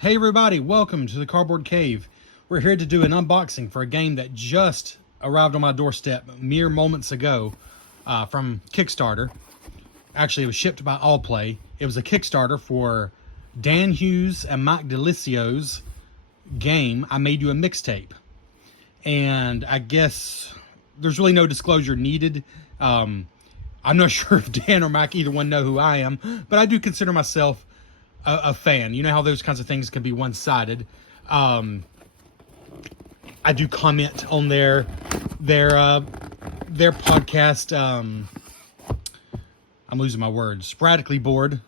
Hey everybody, welcome to the Cardboard Cave. We're here to do an unboxing for a game that just arrived on my doorstep mere moments ago from Kickstarter. Actually, it was shipped by Allplay. It was a Kickstarter for Dan Hughes and Mike DiLisio's game, I Made You a Mixtape. And I guess there's really no disclosure needed. I'm not sure if Dan or Mike, either one, know who I am, but I do consider myself a fan. You know how those kinds of things can be one-sided. I do comment on their podcast. I'm losing my words. Sporadically Bored.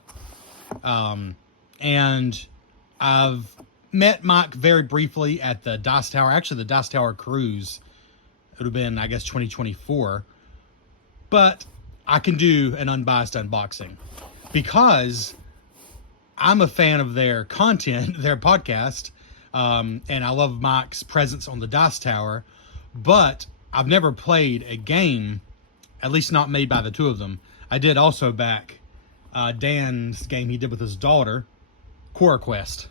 And I've met Mike very briefly at the Dice Tower. Actually, the Dice Tower cruise. It would have been, I guess, 2024. But I can do an unbiased unboxing because I'm a fan of their content, their podcast, and I love Mike's presence on the Dice Tower, but I've never played a game, at least not made by the two of them. I did also back Dan's game he did with his daughter, Cora Quest,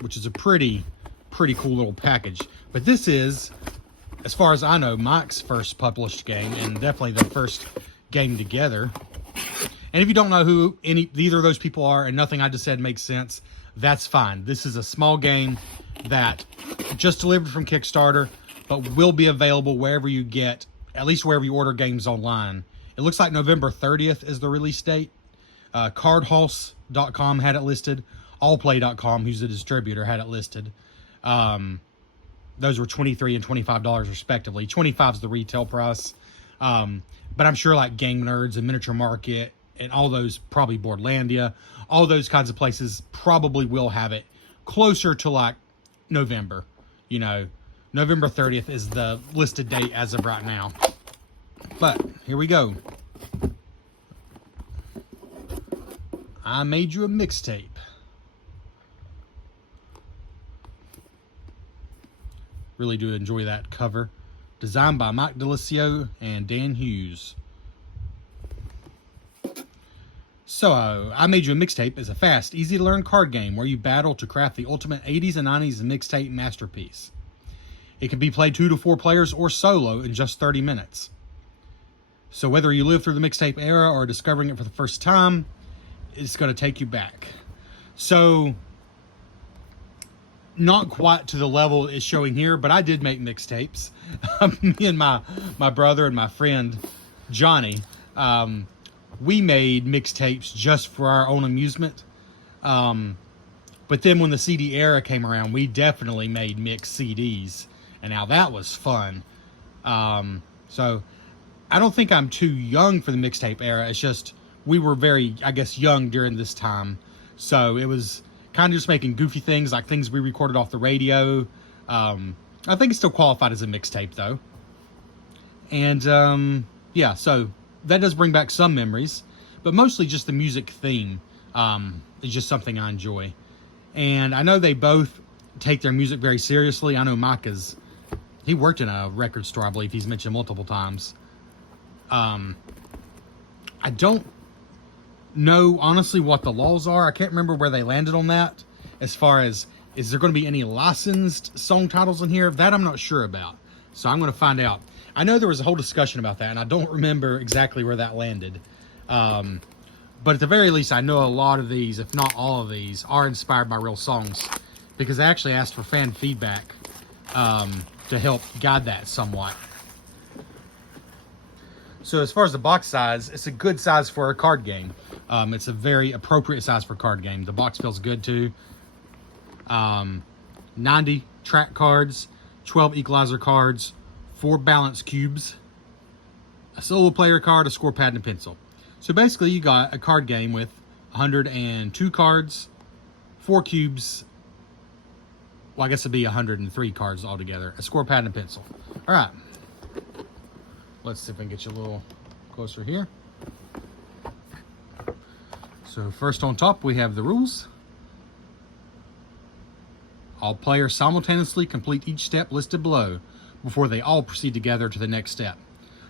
which is a pretty cool little package. But this is, as far as I know, Mike's first published game, and definitely their first game together. And if you don't know who either of those people are and nothing I just said makes sense, that's fine. This is a small game that just delivered from Kickstarter, but will be available wherever you get, at least wherever you order games online. It looks like November 30th is the release date. Cardhouse.com had it listed. Allplay.com, who's the distributor, had it listed. Those were $23 and $25 respectively. $25 is the retail price. But I'm sure like Game Nerds and Miniature Market and all those, probably Boardlandia, all those kinds of places probably will have it closer to like November. You know, November 30th is the listed date as of right now. But here we go. I Made You a Mixtape. Really do enjoy that cover. Designed by Mike DiLisio and Dan Hughes. So, I Made You a Mixtape is a fast, easy-to-learn card game where you battle to craft the ultimate 80s and 90s mixtape masterpiece. It can be played 2 to 4 players or solo in just 30 minutes. So whether you live through the mixtape era or discovering it for the first time, it's going to take you back. So, not quite to the level it's showing here, but I did make mixtapes. Me and my brother and my friend Johnny, we made mixtapes just for our own amusement. But then when the CD era came around, we definitely made mixed CDs. And now that was fun. So I don't think I'm too young for the mixtape era. It's just we were very, I guess, young during this time. So it was kind of just making goofy things, like things we recorded off the radio. I think it's still qualified as a mixtape, though. And, yeah, so that does bring back some memories. But mostly just the music theme is just something I enjoy. And I know they both take their music very seriously. I know Mike he worked in a record store, I believe he's mentioned multiple times. I don't know, honestly, what the laws are. I can't remember where they landed on that. As far as, is there going to be any licensed song titles in here? That I'm not sure about. So I'm going to find out. I know there was a whole discussion about that, and I don't remember exactly where that landed. But at the very least, I know a lot of these, if not all of these, are inspired by real songs. Because I actually asked for fan feedback to help guide that somewhat. So as far as the box size, it's a good size for a card game. It's a very appropriate size for a card game. The box feels good too. 90 track cards, 12 equalizer cards, 4 balance cubes, a solo player card, a score pad, and a pencil. So basically you got a card game with 102 cards, 4 cubes, well I guess it'd be 103 cards altogether, a score pad, and a pencil. Alright. Let's see if I can get you a little closer here. So first on top, we have the rules. All players simultaneously complete each step listed below before they all proceed together to the next step.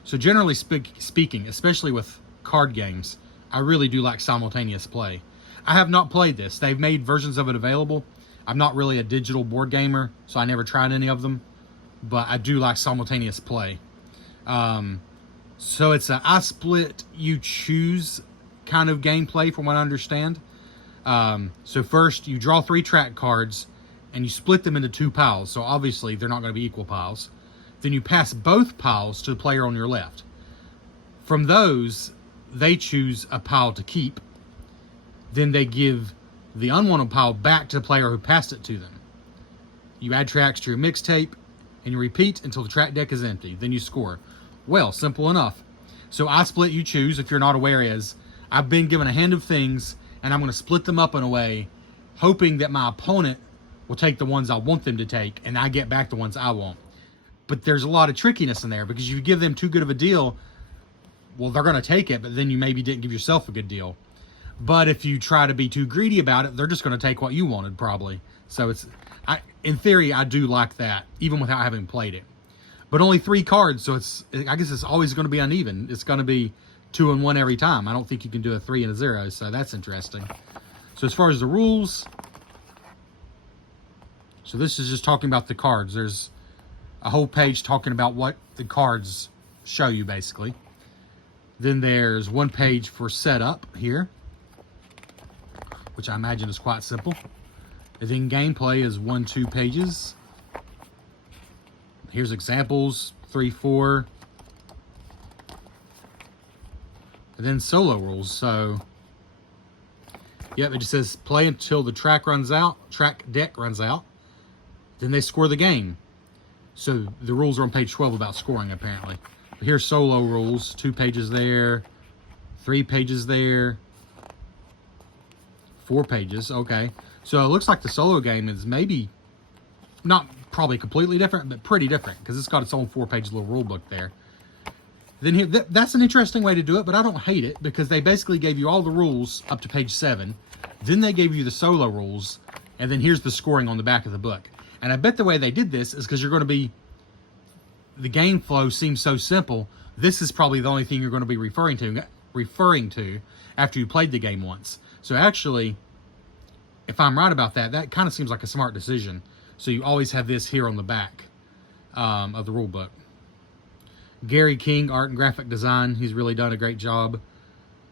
So generally speaking, especially with card games, I really do like simultaneous play. I have not played this. They've made versions of it available. I'm not really a digital board gamer, so I never tried any of them, but I do like simultaneous play. So it's a I split, you choose kind of gameplay from what I understand. So first you draw 3 track cards and you split them into 2 piles. So obviously they're not going to be equal piles. Then you pass both piles to the player on your left. From those, they choose a pile to keep. Then they give the unwanted pile back to the player who passed it to them. You add tracks to your mixtape and you repeat until the track deck is empty. Then you score. Well, simple enough. So I split, you choose, if you're not aware, is I've been given a hand of things and I'm going to split them up in a way hoping that my opponent will take the ones I want them to take and I get back the ones I want. But there's a lot of trickiness in there, because if you give them too good of a deal, well, they're going to take it, but then you maybe didn't give yourself a good deal. But if you try to be too greedy about it, they're just going to take what you wanted, probably. So in theory, I do like that, even without having played it. But only 3 cards, so I guess it's always going to be uneven. It's going to be 2 and 1 every time. I don't think you can do a 3 and a 0, so that's interesting. So as far as the rules, so this is just talking about the cards. There's a whole page talking about what the cards show you, basically. Then there's 1 page for setup here, which I imagine is quite simple. And then gameplay is 1-2 pages. Here's examples, 3-4. And then solo rules. So, yep, it just says play until the track deck runs out. Then they score the game. So the rules are on page 12 about scoring, apparently. But here's solo rules, 2 pages there, 3 pages there, 4 pages, okay. So it looks like the solo game is maybe not probably completely different, but pretty different, because it's got its own 4-page little rule book there. Then here, that's an interesting way to do it, but I don't hate it, because they basically gave you all the rules up to page 7. Then they gave you the solo rules, and then here's the scoring on the back of the book. And I bet the way they did this is because you're going to be, the game flow seems so simple. This is probably the only thing you're going to be referring to after you played the game once. So actually, if I'm right about that, that kind of seems like a smart decision. So you always have this here on the back of the rule book. Gary King, art and graphic design. He's really done a great job.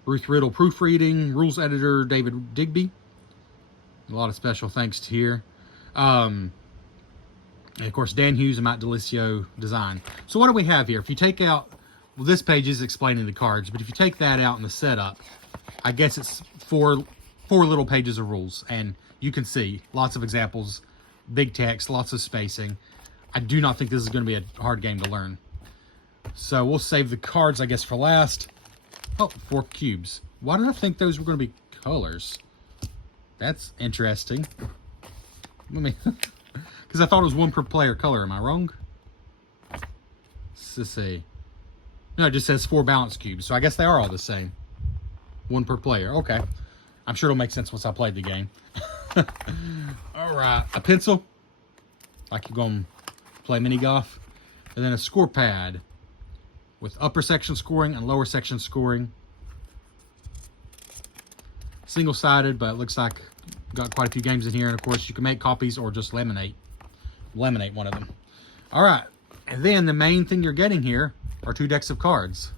Ruth Riddle, proofreading. Rules editor, David Digby. A lot of special thanks to here. And of course, Dan Hughes and Matt DiLisio design. So what do we have here? If you take out, well, this page is explaining the cards, but if you take that out in the setup, I guess it's four little pages of rules, and you can see lots of examples, big text, lots of spacing. I do not think this is going to be a hard game to learn. So we'll save the cards, I guess, for last. Oh, 4 cubes. Why did I think those were going to be colors? That's interesting. Let me... Because I thought it was 1 per player color. Am I wrong? Let's see. No, it just says 4 balance cubes. So I guess they are all the same. 1 per player. Okay. I'm sure it'll make sense once I played the game. All right. A pencil. Like you're going to play mini golf. And then a score pad with upper section scoring and lower section scoring. Single-sided, but it looks like got quite a few games in here. And of course, you can make copies or just laminate one of them. All right, and then the main thing you're getting here are 2 decks of cards.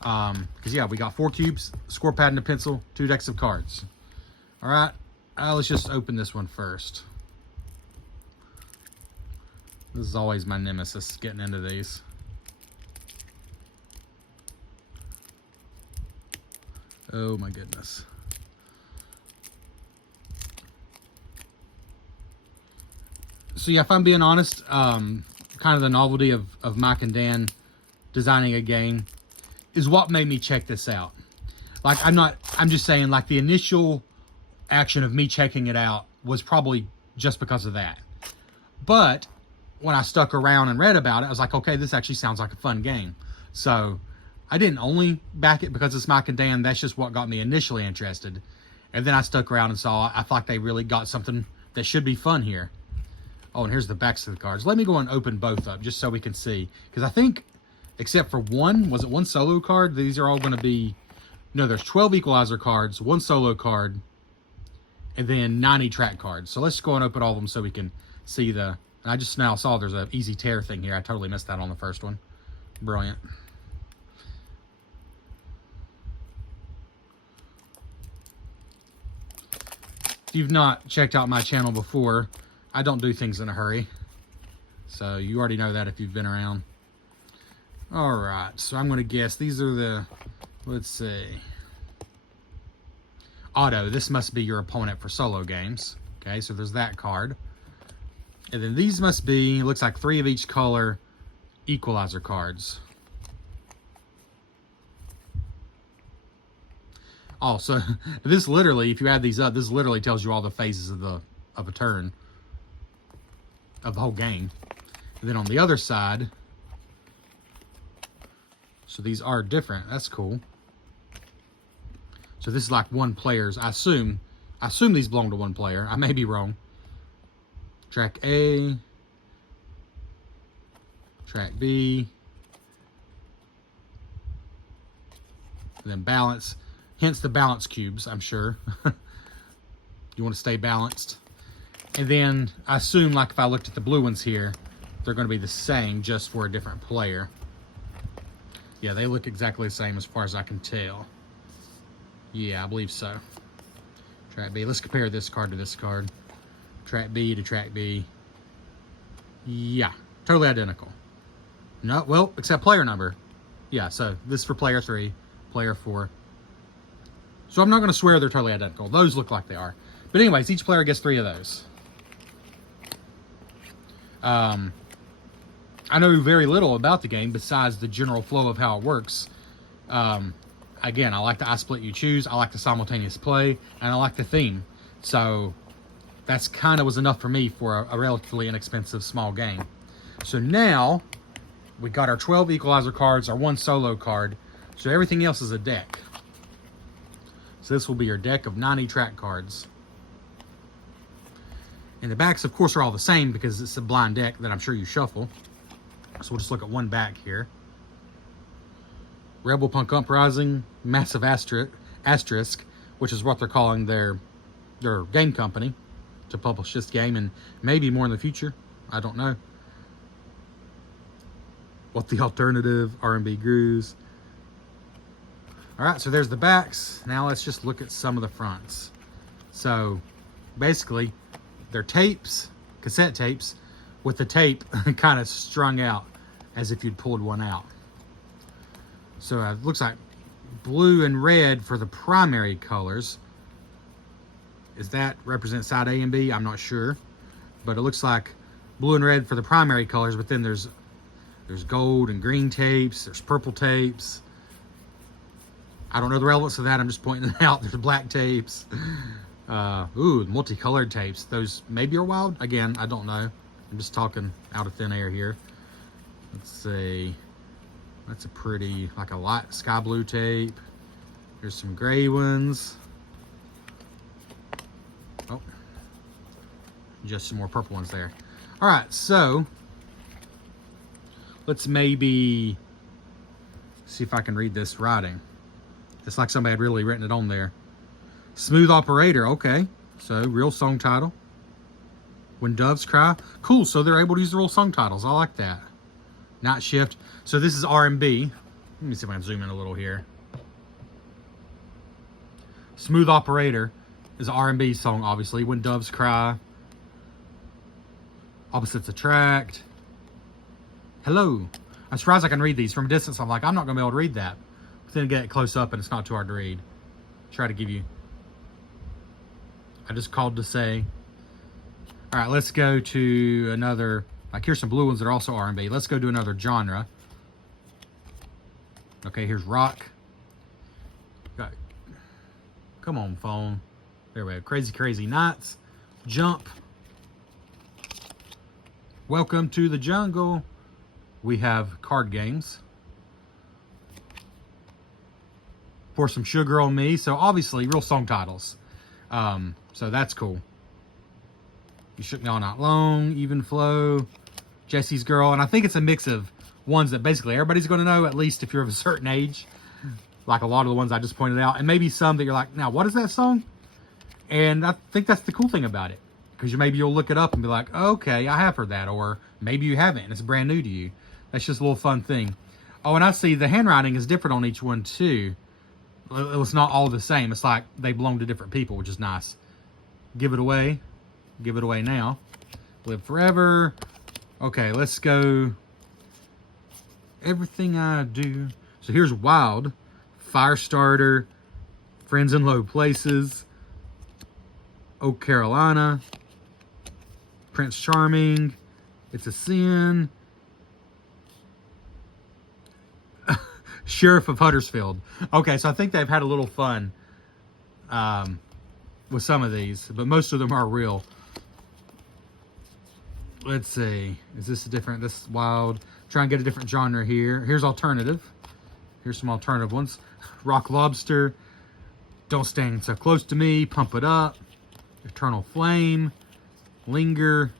Because yeah, we got 4 cubes, score pad and a pencil, 2 decks of cards. All right, let's just open this one first. This is always my nemesis, getting into these. Oh my goodness. So yeah, if I'm being honest, kind of the novelty of Mike and Dan designing a game is what made me check this out. Like, I'm just saying, like, the initial action of me checking it out was probably just because of that. But when I stuck around and read about it, I was like, okay, this actually sounds like a fun game. So I didn't only back it because it's Mike and Dan. That's just what got me initially interested. And then I stuck around and saw, I thought they really got something that should be fun here. Oh, and here's the backs of the cards. Let me go and open both up just so we can see. Because I think, except for one, was it one solo card? These are all going to be No, there's 12 equalizer cards, 1 solo card, and then 90 track cards. So let's go and open all of them so we can see the... I just now saw there's an easy tear thing here. I totally missed that on the first one. Brilliant. If you've not checked out my channel before, I don't do things in a hurry. So you already know that if you've been around. All right, so I'm going to guess these are the... Let's see. Auto, this must be your opponent for solo games. Okay, so there's that card. And then these must be, looks like 3 of each color equalizer cards. Oh, so this literally, if you add these up, this literally tells you all the phases of a turn. Of the whole game. And then on the other side, so these are different. That's cool. So this is like one player's. I assume these belong to one player. I may be wrong. Track A. Track B. And then balance. Hence the balance cubes, I'm sure. You want to stay balanced. And then I assume, like if I looked at the blue ones here, they're going to be the same, just for a different player. Yeah, they look exactly the same as far as I can tell. Yeah, I believe so. Track B. Let's compare this card to this card. Track B to track B. Yeah, totally identical. No, well, except player number. Yeah, so this is for player 3, player 4. So I'm not going to swear they're totally identical. Those look like they are. But anyways, each player gets 3 of those. I know very little about the game besides the general flow of how it works. Again, I like the I split you choose, I like the simultaneous play, and I like the theme. So that's kind of was enough for me for a relatively inexpensive small game. So now we got our 12 equalizer cards, our 1 solo card. So everything else is a deck. So this will be your deck of 90 track cards. And the backs, of course, are all the same because it's a blind deck that I'm sure you shuffle. So we'll just look at one back here. Rebel Punk Uprising, Massive Asterisk, which is what they're calling their game company to publish this game, and maybe more in the future. I don't know. What the alternative, R&B Grooves. Alright, so there's the backs. Now let's just look at some of the fronts. So, basically, they're tapes, cassette tapes, with the tape kind of strung out as if you'd pulled one out. So it looks like blue and red for the primary colors. Is that represent side A and B? I'm not sure. But it looks like blue and red for the primary colors, but then there's gold and green tapes, there's purple tapes. I don't know the relevance of that, I'm just pointing it out. There's black tapes. Ooh, multicolored tapes. Those maybe are wild. Again, I don't know. I'm just talking out of thin air here. Let's see. That's a pretty, like a light sky blue tape. There's some gray ones. Oh, just some more purple ones there. All right, so let's maybe see if I can read this writing. It's like somebody had really written it on there. Smooth Operator, okay. So, real song title. When Doves Cry. Cool, so they're able to use the real song titles. I like that. Night Shift. So this is R&B. Let me see if I can zoom in a little here. Smooth Operator is an R&B song, obviously. When Doves Cry. Opposites Attract. Hello. I'm surprised I can read these. From a distance, I'm like, I'm not going to be able to read that. But then get it close up and it's not too hard to read. Try to give you... I just called to say... All right, let's go to another... Like, here's some blue ones that are also R&B. Let's go to another genre. Okay, here's rock. Got, come on, phone. There we go. Crazy, Crazy Nights. Jump. Welcome to the Jungle. We have card games. Pour Some Sugar on Me. So, obviously, real song titles. So, that's cool. You Shook Me All Night Long. Even Flow. Jesse's Girl, and I think it's a mix of ones that basically everybody's going to know, at least if you're of a certain age. like a lot of the ones I just pointed out, and maybe some that you're like, now what is that song? And I think that's the cool thing about it, because maybe you'll look it up and be like, okay, I have heard that, or maybe you haven't and it's brand new to you. That's just a little fun thing. Oh, and I see the handwriting is different on each one too. It's not all the same. It's like they belong to different people, which is nice. Give it away. Give it away now. Live forever. Okay, let's go. Everything I do. So here's Wild, Firestarter, Friends in Low Places, Oh Carolina, Prince Charming, It's a Sin, Sheriff of Huddersfield. Okay, so I think they've had a little fun with some of these, but most of them are real. Let's see. Is this a different? This is Wild. Try and get a different genre here. Here's alternative. Here's some alternative ones. Rock Lobster, Don't Stand So Close to Me, Pump It Up, Eternal Flame, Linger,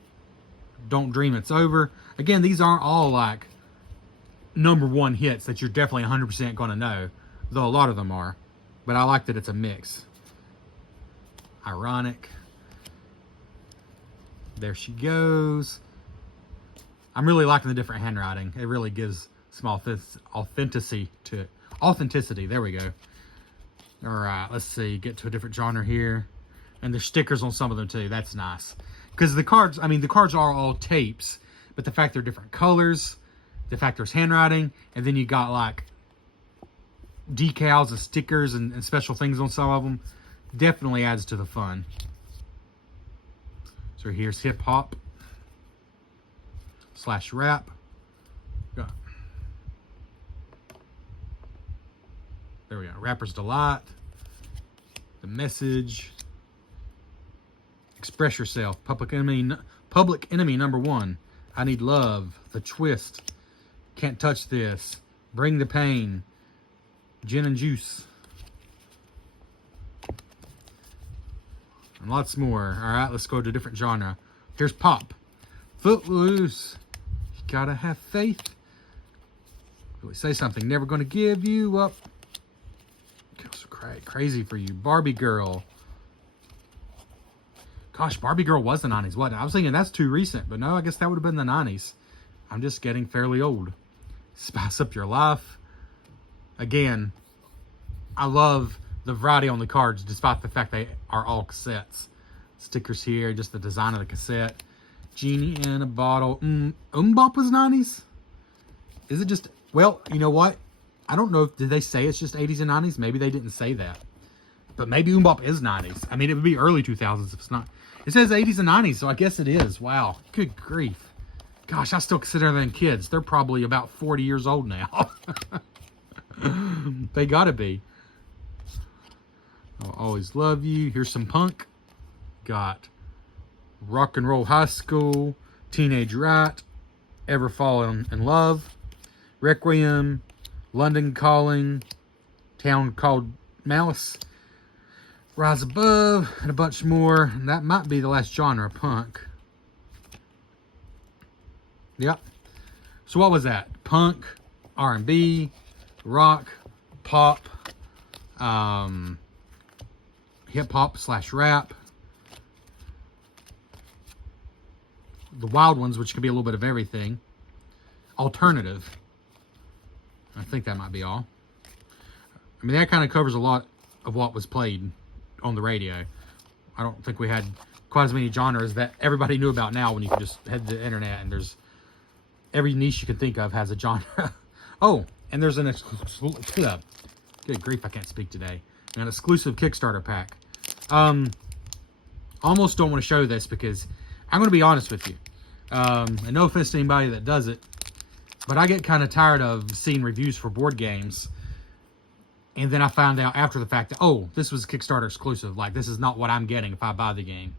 Don't Dream It's Over. Again, these aren't all like #1 hits that you're definitely 100% going to know, though a lot of them are. But I like that it's a mix. Ironic. There she goes. I'm really liking the different handwriting. It really gives some authenticity to it. Authenticity. There we go. All right, let's see. Get to a different genre here. And there's stickers on some of them too. That's nice. Because the cards, I mean, the cards are all tapes, but the fact they're different colors, the fact there's handwriting, and then you got like decals and stickers and special things on some of them, definitely adds to the fun. So here's hip hop / rap. There we go. Rapper's Delight. The Message. Express Yourself. Public Enemy #1. I Need Love. The Twist. Can't Touch This. Bring the Pain. Gin and Juice. And lots more. All right, let's go to a different genre. Here's pop. Footloose. You gotta have faith. Really say something. Never gonna give you up. Crazy for you. Barbie Girl. Gosh, Barbie Girl was the 90s, wasn't it? I was thinking that's too recent, but no, I guess that would have been the 90s. I'm just getting fairly old. Spice Up Your Life. Again, I love the variety on the cards, despite the fact they are all cassettes. Stickers here, just the design of the cassette. Genie in a Bottle. Bop was 90s? Is it just... Well, you know what? I don't know. Did they say it's just 80s and 90s? Maybe they didn't say that. But maybe Bop is 90s. I mean, it would be early 2000s if it's not. It says 80s and 90s, so I guess it is. Wow. Good grief. Gosh, I still consider them kids. They're probably about 40 years old now. They gotta be. I'll Always Love You. Here's some punk. Got Rock and Roll High School. Teenage Right. Ever Fall in Love. Requiem. London Calling. Town Called Malice. Rise Above. And a bunch more. And that might be the last genre, punk. Yep. So what was that? Punk, R&B, rock, pop, hip-hop / rap. The wild ones, which could be a little bit of everything. Alternative. I think that might be all. I mean, that kind of covers a lot of what was played on the radio. I don't think we had quite as many genres that everybody knew about now when you can just head to the internet and there's every niche you can think of has a genre. Oh, and there's an exclusive... Good grief, I can't speak today. An exclusive Kickstarter pack. Almost don't want to show this because I'm going to be honest with you. And no offense to anybody that does it, but I get kind of tired of seeing reviews for board games. And then I found out after the fact that, oh, this was Kickstarter exclusive. Like, this is not what I'm getting if I buy the game.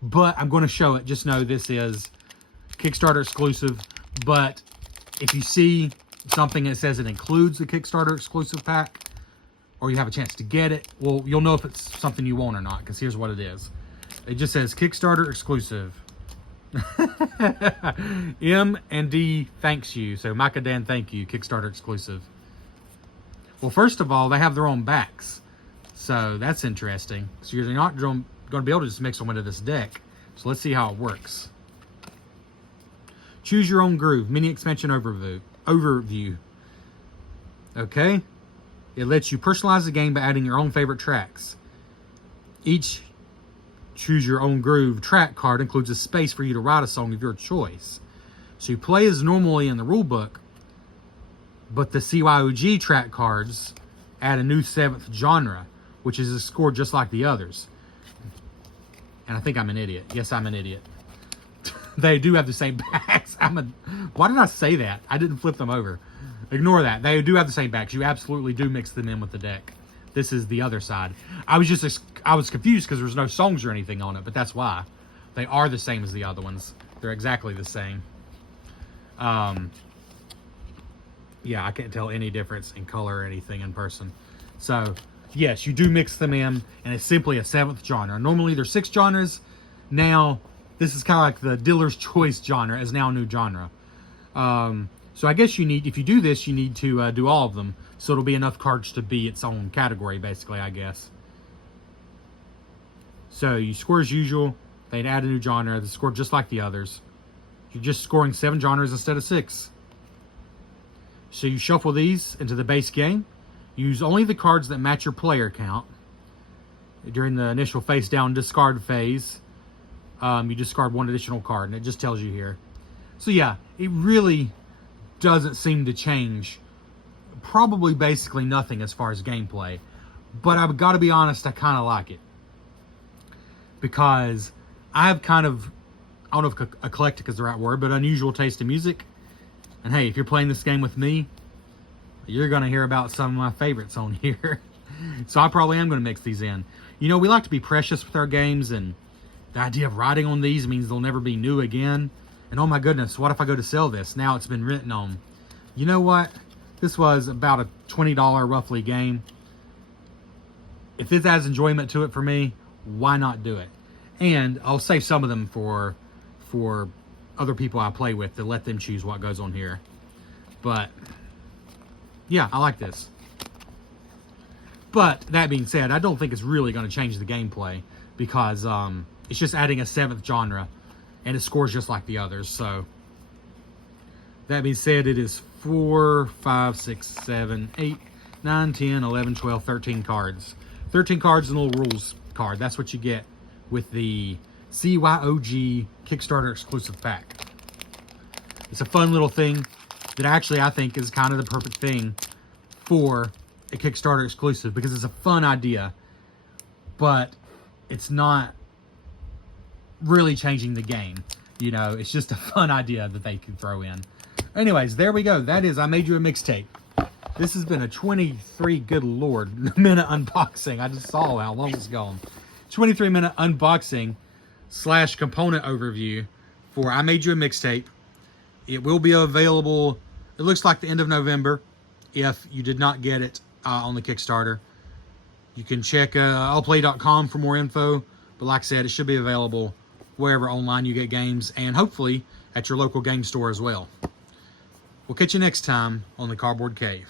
But I'm going to show it. Just know this is Kickstarter exclusive. But if you see something that says it includes the Kickstarter exclusive pack, or you have a chance to get it, well, you'll know if it's something you want or not, because here's what it is. It just says Kickstarter exclusive. M and D thanks you. So Micah Dan, thank you. Kickstarter exclusive. Well, first of all, they have their own backs. So that's interesting. So you're not going to be able to just mix them into this deck. So let's see how it works. Choose your own groove. Mini expansion overview. Okay. It lets you personalize the game by adding your own favorite tracks. Each choose your own groove track card includes a space for you to write a song of your choice. So you play as normally in the rulebook, but the CYOG track cards add a new 7th genre, which is a score just like the others. And I think I'm an idiot. Yes, I'm an idiot. They do have the same backs. Why did I say that? I didn't flip them over. Ignore that. They do have the same backs. You absolutely do mix them in with the deck. This is the other side. I was confused because there's no songs or anything on it, but that's why. They are the same as the other ones. They're exactly the same. Yeah, I can't tell any difference in color or anything in person. So, yes, you do mix them in, and it's simply a 7th genre. Normally, there's 6 genres. Now, this is kind of like the dealer's choice genre is now a new genre. So I guess if you do this, you need to do all of them. So it'll be enough cards to be its own category, basically, I guess. So you score as usual. They'd add a new genre. They score just like the others. You're just scoring 7 genres instead of 6. So you shuffle these into the base game. Use only the cards that match your player count. During the initial face down discard phase, you discard 1 additional card, and it just tells you here. So yeah, it really doesn't seem to change probably basically nothing as far as gameplay. But I've got to be honest, I kind of like it. Because I have kind of, I don't know if eclectic is the right word, but unusual taste in music. And hey, if you're playing this game with me, you're going to hear about some of my favorites on here. So I probably am going to mix these in. You know, we like to be precious with our games, and the idea of writing on these means they'll never be new again. And oh my goodness, what if I go to sell this? Now it's been written on. You know what? This was about a $20 roughly game. If this adds enjoyment to it for me, why not do it? And I'll save some of them for other people I play with to let them choose what goes on here. But yeah, I like this. But that being said, I don't think it's really going to change the gameplay because it's just adding a 7th genre and it scores just like the others. So that being said, it is 4, 5, 6, 7, 8, 9, 10, 11, 12, 13 cards. 13 cards and a little rules card. That's what you get with the CYOG Kickstarter exclusive pack. It's a fun little thing that actually I think is kind of the perfect thing for a Kickstarter exclusive because it's a fun idea, but it's not really changing the game. You know, it's just a fun idea that they can throw in. Anyways, there we go. That is I Made You a Mixtape. This has been a 23, good lord, minute unboxing. I just saw how long it's gone. 23-minute unboxing / component overview for I Made You a Mixtape. It will be available, it looks like the end of November, if you did not get it on the Kickstarter. You can check allplay.com for more info, but like I said, it should be available wherever online you get games, and hopefully at your local game store as well. We'll catch you next time on the Cardboard Cave.